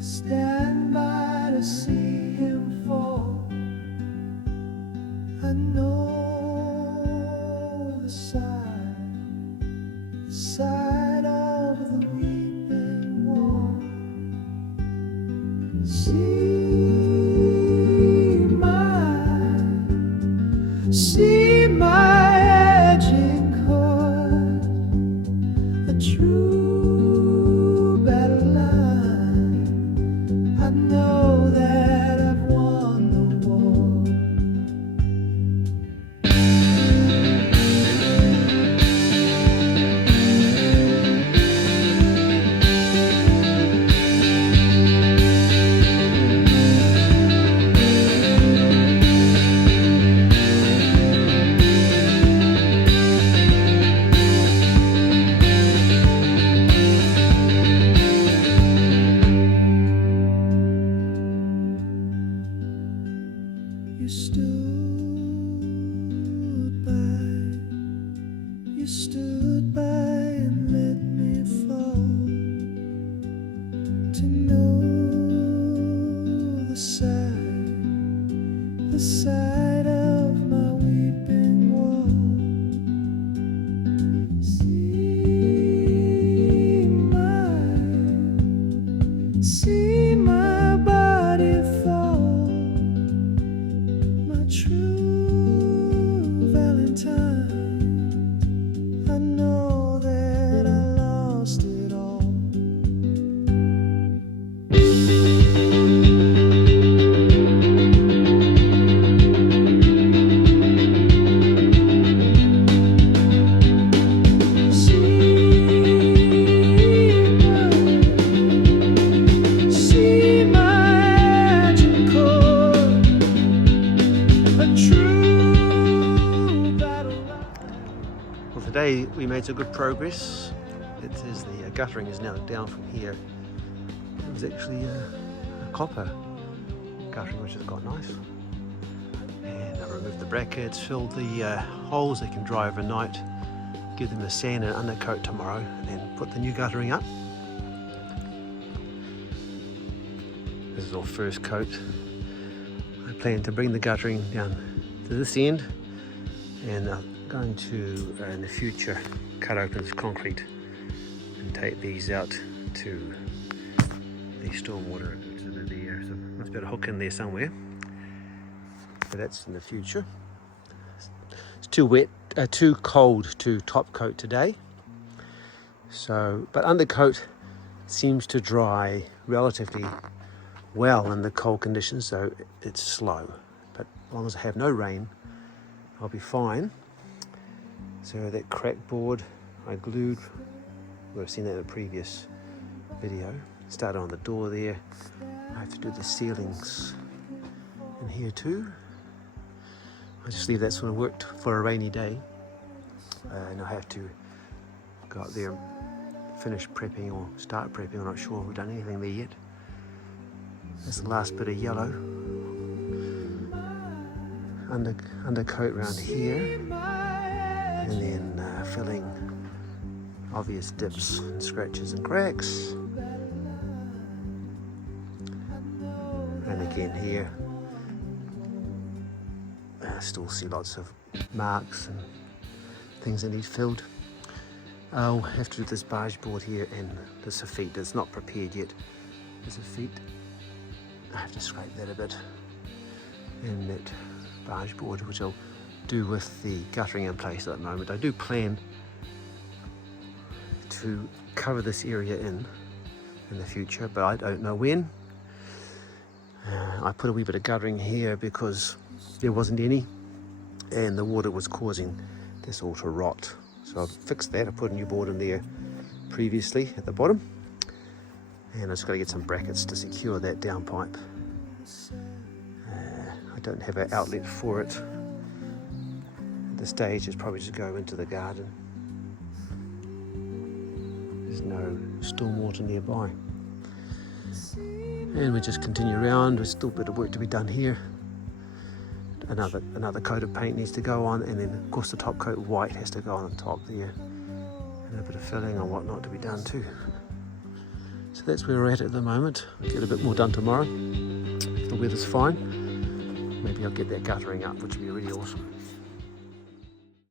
Stand by to see him fall. I know the side of the weeping wall. See my edging cord, a true battle line. I know that I've won the war. You stood by and let me fall, to know the side of my weeping wall. See my body fall, my true Valentine. I know that I lost it all. See my edging cord, a true battle line. Well, today we made some good progress. It is the guttering is now down from here. It was actually a copper guttering, which has got nice. And I removed the brackets, filled the holes. They can dry overnight, give them a sand and undercoat tomorrow, and then put the new guttering up. This is our first coat. I plan to bring the guttering down to this end, and I'm going to in the future cut open this concrete and take these out to the stormwater into the air. So must be able to hook in there somewhere, but that's in the future. It's too wet, too cold to top coat today, so but undercoat seems to dry relatively well in the cold conditions, so it's slow, but as long as I have no rain I'll be fine. So that crack board I glued, we've seen that in the previous video, started on the door there. I have to do the ceilings in here too. I just leave that sort of worked for a rainy day, and I have to go up there and finish prepping or start prepping. I'm not sure if we've done anything there yet. That's the last bit of yellow. Undercoat around here, and then filling obvious dips and scratches and cracks. And again here, I still see lots of marks and things that need filled. I'll have to do this barge board here and this feet. It's not prepared yet. There's a feet. I have to scrape that a bit, and that barge board, which I'll do with the guttering in place at the moment. I do plan to cover this area in the future, but I don't know when. I put a wee bit of guttering here because there wasn't any, and the water was causing this all to rot. So I've fixed that. I put a new board in there previously at the bottom, and I just got to get some brackets to secure that downpipe. I don't have an outlet for it. At this stage, it's probably just go into the garden. There's no stormwater nearby. And we just continue around. There's still a bit of work to be done here. Another coat of paint needs to go on, and then of course the top coat of white has to go on top there. And a bit of filling or whatnot to be done too. So that's where we're at the moment. I'll get a bit more done tomorrow. If the weather's fine, maybe I'll get that guttering up, which would be really awesome.